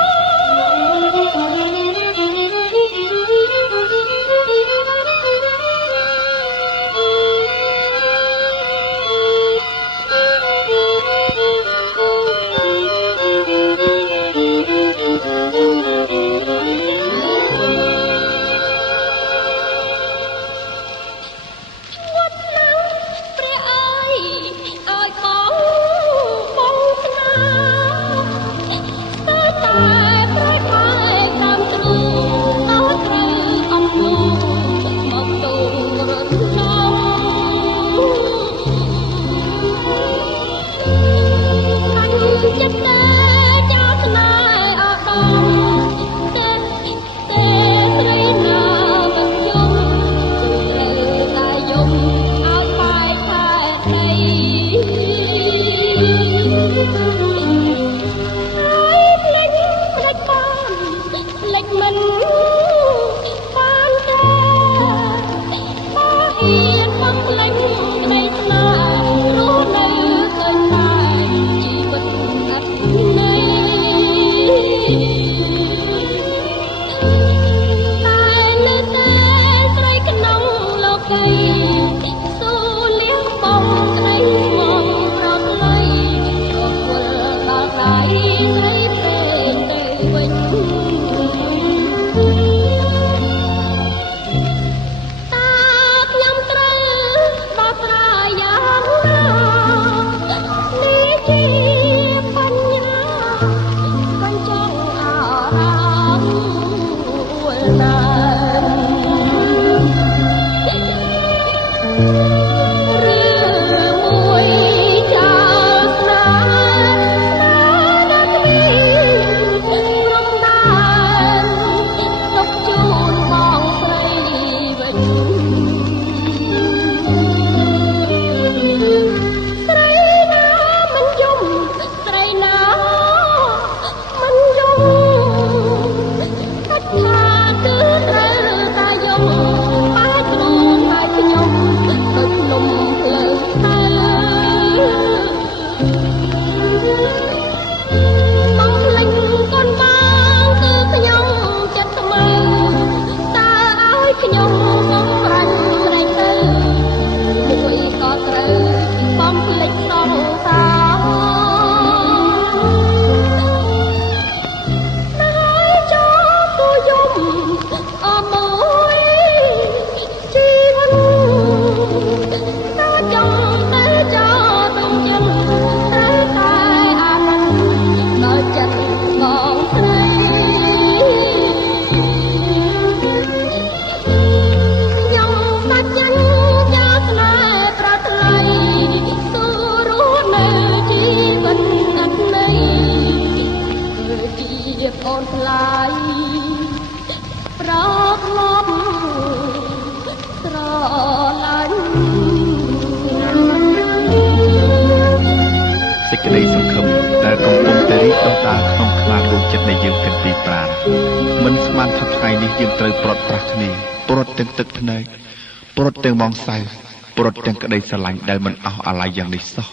ប្រត់ទាំងក្តីស្រឡាញ់ដែលមិនអស់អាល័យយ៉ាងនេះសោះ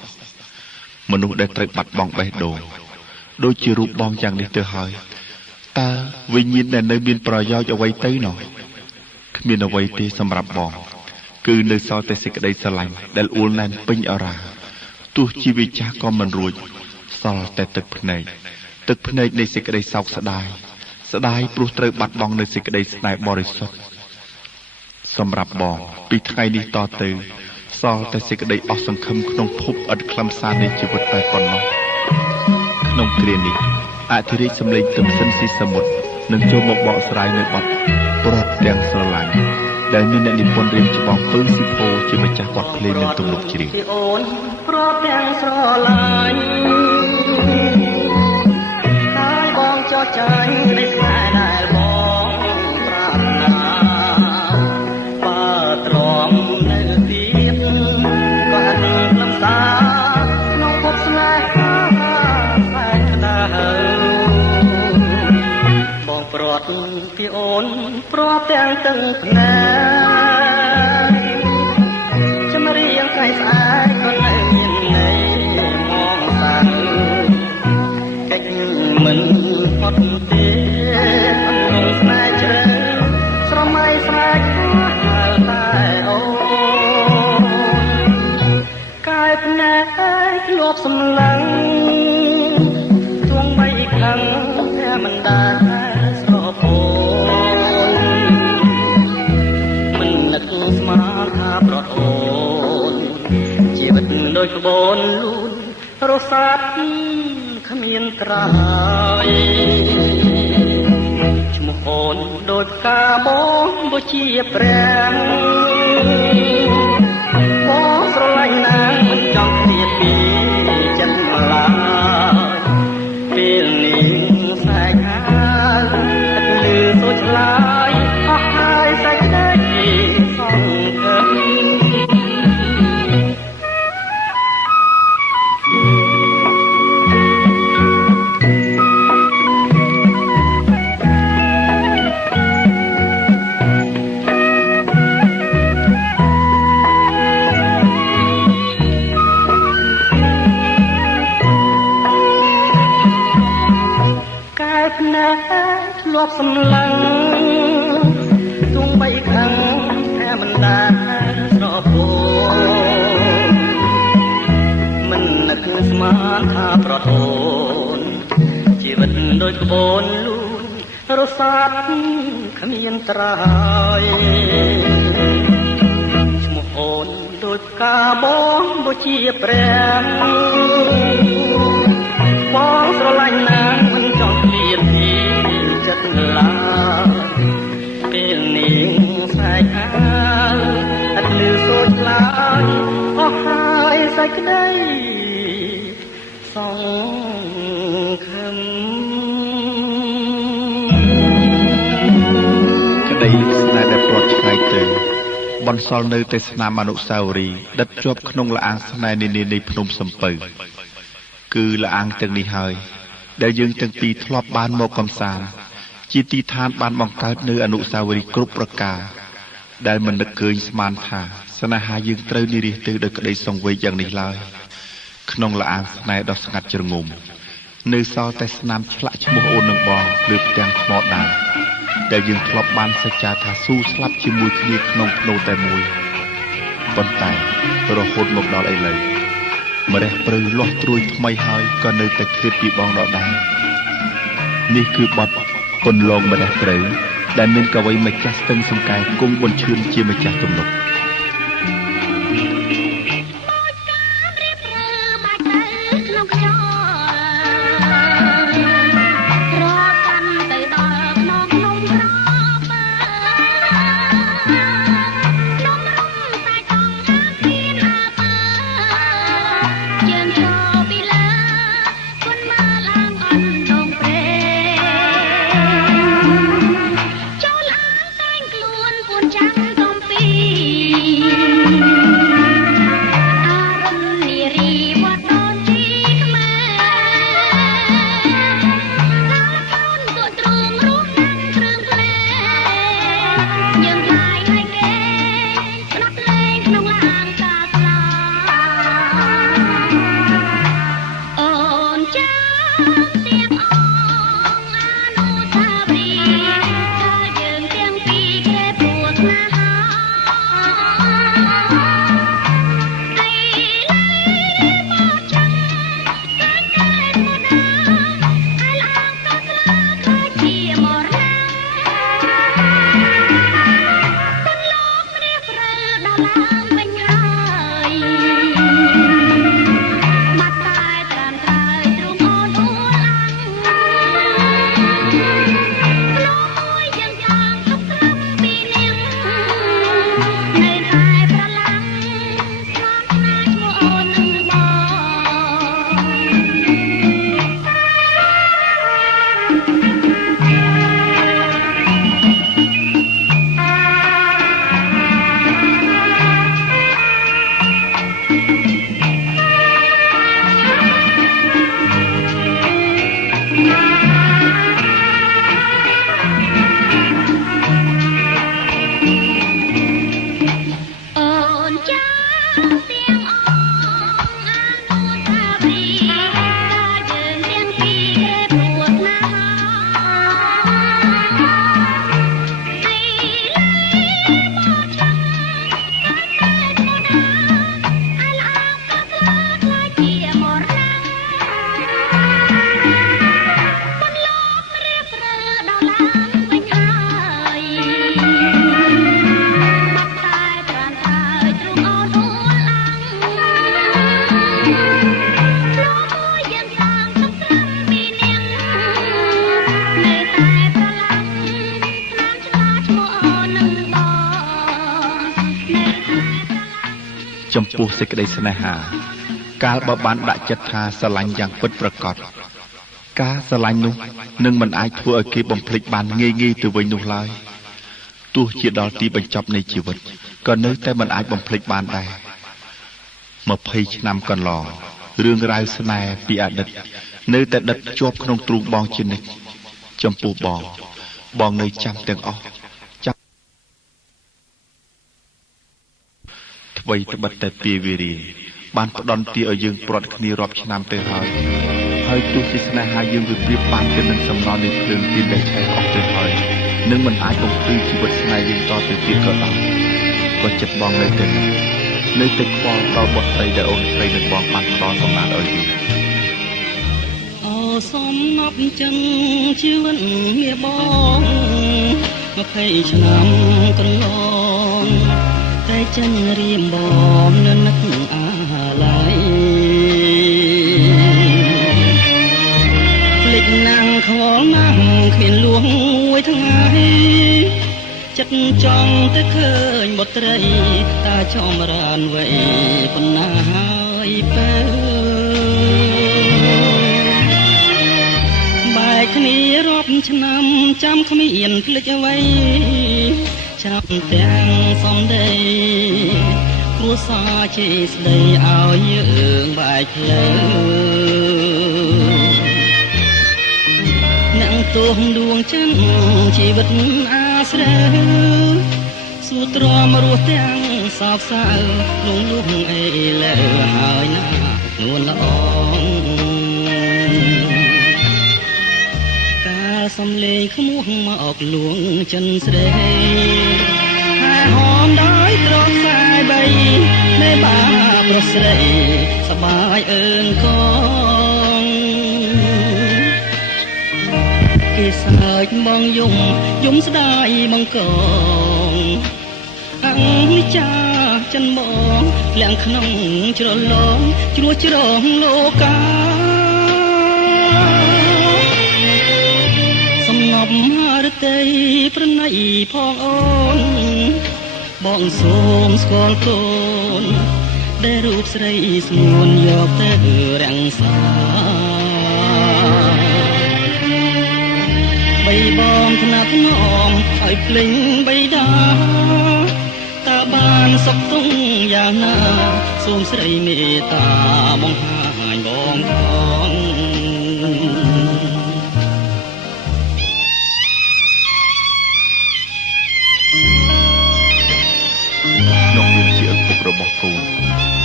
មនុស្សដែលត្រូវបាត់បង់បេះដូងដូចជារូបបងយ៉ាងនេះទៅហើយតើវិញ្ញាណដែលនៅមានប្រយោជន៍អ្វីទៅណោះគ្មានអ្វីទេសម្រាប់បងគឺនៅសល់តែសេចក្តីស្រឡាញ់ដែលអួលណែនពេញអរាទោះជាវាចាស់ក៏មិនរួចសល់តែទឹកភ្នែកនៃសេចក្តីសោកស្ដាយព្រោះត្រូវបាត់បង់នៅសេចក្តីស្នេហ៍បរិសុទ្ធសម្រាប់បងពីថ្ងៃនេះតទៅសល់តែសេចក្តីអស់សង្ឃឹមក្នុងភពឥតខ្លឹមសារនៃជីវិតតែប៉ុណ្ណោះក្នុងគ្រានេះអធិរាជសម្លេងទឹមសិនស៊ីសមុទ្រ នឹងចូលមកបកស្រាយនៅបទប្រត់ទាំងស្រឡាញ់ដែលមានអ្នកនិពន្ធរៀបច្បងពើស៊ីផូជាម្ចាស់បទភ្លេងនិងទំនុកច្រៀងអូនប្រត់ទាំងស្រឡាញ់ហើយបងចោះចាញ់នៃស្នេហ៍ដែលបងប្រាថ្នាបើទ្រាំនៅទៀតក៏អាចក្លំសាក្នុងភពស្នេហាស្នេហ៍ណាបងប្រត់ពីអូនប្រត់ទាំងទឹកភ្នែកចម្រៀងកាយស្អាតក៏នៅមានន័យមកសានកិច្ចមិនផុតទេអនុស្នេហ៍ជ្រៅស្រមៃស្រែកហើយតែអូនកាយភ្នែកធ្លាប់សម្លឹងទ្រង់បីខឹងតែមិនដែលស្រពោនមិននឹកស្មានថាប្រត់អូនជីវិតដូចក្បូនលូនរសាត់គ្មានក្រោយឈ្មោះអូនដូចផ្កាបងបុជាព្រះបងស្រឡាញ់ណាស់មិនចង់ឃ្លាតពីចិត្តម្លាយពេលនេះសែកហើយទឹកលឺសូចឆ្លាយអស់ហើយសេចក្ដីសង្ឃឹមធ្លាប់សម្លឹងទងបីខឹងតែមិនដែលស្រពោនមិននឹកស្មានថាប្រត់អូនជីវិតដូចក្បូនលូនរសាត់គ្មានត្រើយឈ្មោះអូនដូចផ្កាបងបុជាព្រះបងស្រឡាញ់ណាស់មិនចង់ឃ្លាតពីចិត្តឡើយពេលនេះសែកហើយអត់លឺសូចឡើយអស់ហើយសេចក្ដីសង្ឃឹមក្តីស្នេហ៍ដែលប្រត់ឆ្ងាយទៅបន្សល់នៅតែស្នាមអនុស្សាវរីយ៍ដិតជាប់ក្នុងល្អាងស្នេហ៍នានានៃភ្នំសំពៅគឺល្អាងទាំងនេះហើយដែលយើងទាំងពីរធ្លាប់បានមកកំសាន្តជាទីឋានបានបង្កើតនៅអនុស្សាវរីយ៍គ្រប់ប្រការដែលមិននឹកឃើញស្មានថាស្នេហាយើងត្រូវនិរិះទៅដោយក្តីសង្វេគយ៉ាងនេះឡើយក្នុងល្អាងស្នេហ៍ដ៏ស្ងាត់ជ្រងំនៅសល់តែស្នាមឆ្លាក់ឈ្មោះអូននឹងបងលើផ្ទាំងថ្មដានដែលយើងធ្លាប់បានសច្ចាថាស៊ូស្លាប់ជាមួយគ្នាក្នុងភ្នូតែមួយប៉ុន្តែរហូតមកដល់ឥឡូវម្រះព្រៅលាស់ត្រួយថ្មីហើយក៏នៅតែឃ្លាតពីបងដដែលនេះគឺបទពន្លងម្រះព្រៅដែលមានកវីម្ចាស់ស្ទឹងសង្កែគង់ប៊ុនឈឿនជាម្ចាស់ទំនុក ចំពោះសេចក្តីស្នេហាកាលបើបានដាក់ចិត្តថាស្រឡាញ់យ៉ាងពិតប្រាកដការស្រឡាញ់នោះនឹងមិនអាចធ្វើឲ្យគេបំភ្លេចបានងាយៗទៅវិញនោះឡើយទោះជាដល់ទីបញ្ចប់នៃជីវិតក៏នៅតែមិនអាចបំភ្លេចបានដែរ20ឆ្នាំកន្លងរឿងរ៉ាវស្នេហ៍ពីអតីតនៅតែដិតជាប់ក្នុងទ្រូងបងជានិច្ចចំពោះបងនៅចាំទាំងអស់ចាំអ្វីត្បិតតែពាវារីបានផ្ដន់ទាឲ្យយើងព្រាត់គ្នារាប់ឆ្នាំទៅហើយទោះជាស្នេហាយើងវាប្រៀបបានទៅនឹងសំណល់នៃភ្លើងទីដែលឆេះអស់ទៅហើយនឹងមិនអាចបំភ្លឺជីវិតស្នេហ៍យើងតទៅទៀតក៏ដោយក៏ចិត្តបងនៅតែខ្វល់ដល់បុត្រីដែលអូនស្រីនឹងបងបានផ្ដល់កំណត់ឲ្យយើងអូសំណប់ចឹងជីវិតមាបង20ឆ្នាំកន្លងតែចឹងរៀមបងនៅនឹកអាឡ័យភ្លេចណាំងខ្វល់ណាស់គ្មានលួងមួយថ្ងៃចិត្តចង់តែឃើញបុត្រីតាចំរានវ័យប៉ុណ្ណាហើយពេលបែកគ្នារាប់ឆ្នាំចាំគ្មានភ្លេចអ្វីចាំទាំងសំដីគ្រួសារជាស្ដីឲ្យយើងបែកផ្លូវអ្នកទោះដួងចិនជីវិតអាស្រ័យសួរទ្រាំរស់ទាំងសោកសៅលងលួងអីលើហើយណានួនល្អការសំលេងខ្មោះមកអកលួងចិនស្រីហាហមដោយត្រកខ្សែបីនៃបាប្រុសស្រីសបាយអើងកងគេសើចបងយំស្ដាយបងកងអង្ចាចិនបងលៀងក្នុងជ្រលងជ្រួជ្រងលោកាសំណប់រតីប្រណីផងអូនបងសូមស្គាល់កូនដែលរូបស្រីស្ងួនយកទៅរាំងសាបីបងថ្នាក់ថ្នមឲ្យភ្លេងបៃតាតើបានសុខទុក្ខយ៉ាងណាសូមស្រីមេត្តាបង្ហាញបងផងក្នុងនាមជាឪពុករបស់កូន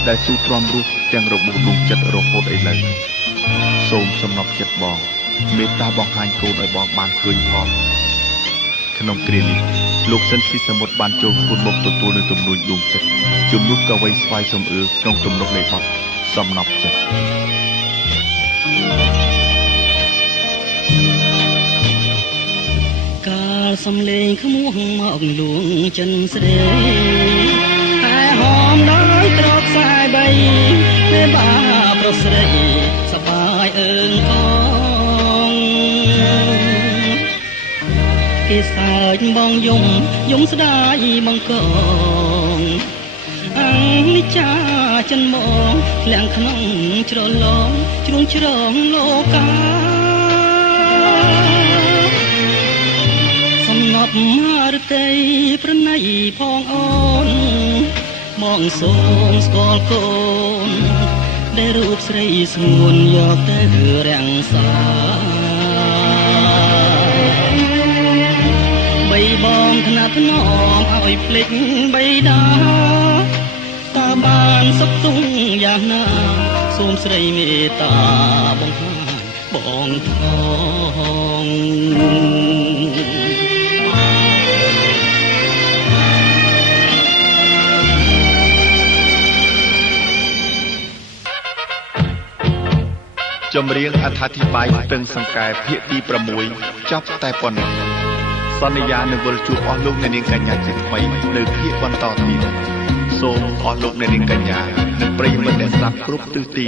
ដែលស៊ូទ្រាំរស់ទាំងរបួសក្នុងចិត្តរហូតឥឡូវសូមសំណប់ចិត្តបងមេត្តាបង្ហាញកូនឲ្យបងបានឃើញផងក្នុងគ្រានេះលោកសិនស៊ីសមុទ្របានចូលខ្លួនមកទទួលនៅទំនួញដួងចិត្តជំនួសកវីស្វាយសំអឿក្នុងទំនុកនៃបទសំណប់ចិត្តកាលសំលេងខ្មោះមកលួងចិនស្រីតែហមដោយត្រកខ្សែបីនៃបាប្រុសស្រីសបាយអើងកងគេសើចបងយំស្ដាយបងកងអង្ចាចិនមកលៀងក្នុងជ្រលងជ្រួងជ្រងលោកាសំណប់រតីប្រណីផងអូនបងសូមស្គាល់កូនដែលរូបស្រីស្ងួនយកទៅរាំងសាបីបងថ្នាក់ថ្នមឲ្យភ្លេចបៃតាតើបានសុខទុក្ខយ៉ាងណាសូមស្រីមេត្តាបង្ហាញបងផងចម្រៀងអត្ថាធិប្បាយស្ទឹងសង្កែភាគទី6ចប់តែប៉ុណ្ណោះសន្យានឹងវិលជួបអស់លោកអ្នកនាងកញ្ញាជាថ្មីនៅភាគបន្តទៀតសូមអស់លោកអ្នកនាងកញ្ញានិងប្រិយមិត្តអ្នកស្ដាប់គ្រប់ទិសទី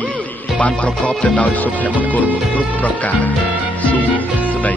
បានប្រកបទៅដោយសុភមង្គលគ្រប់ប្រការសួស្ដី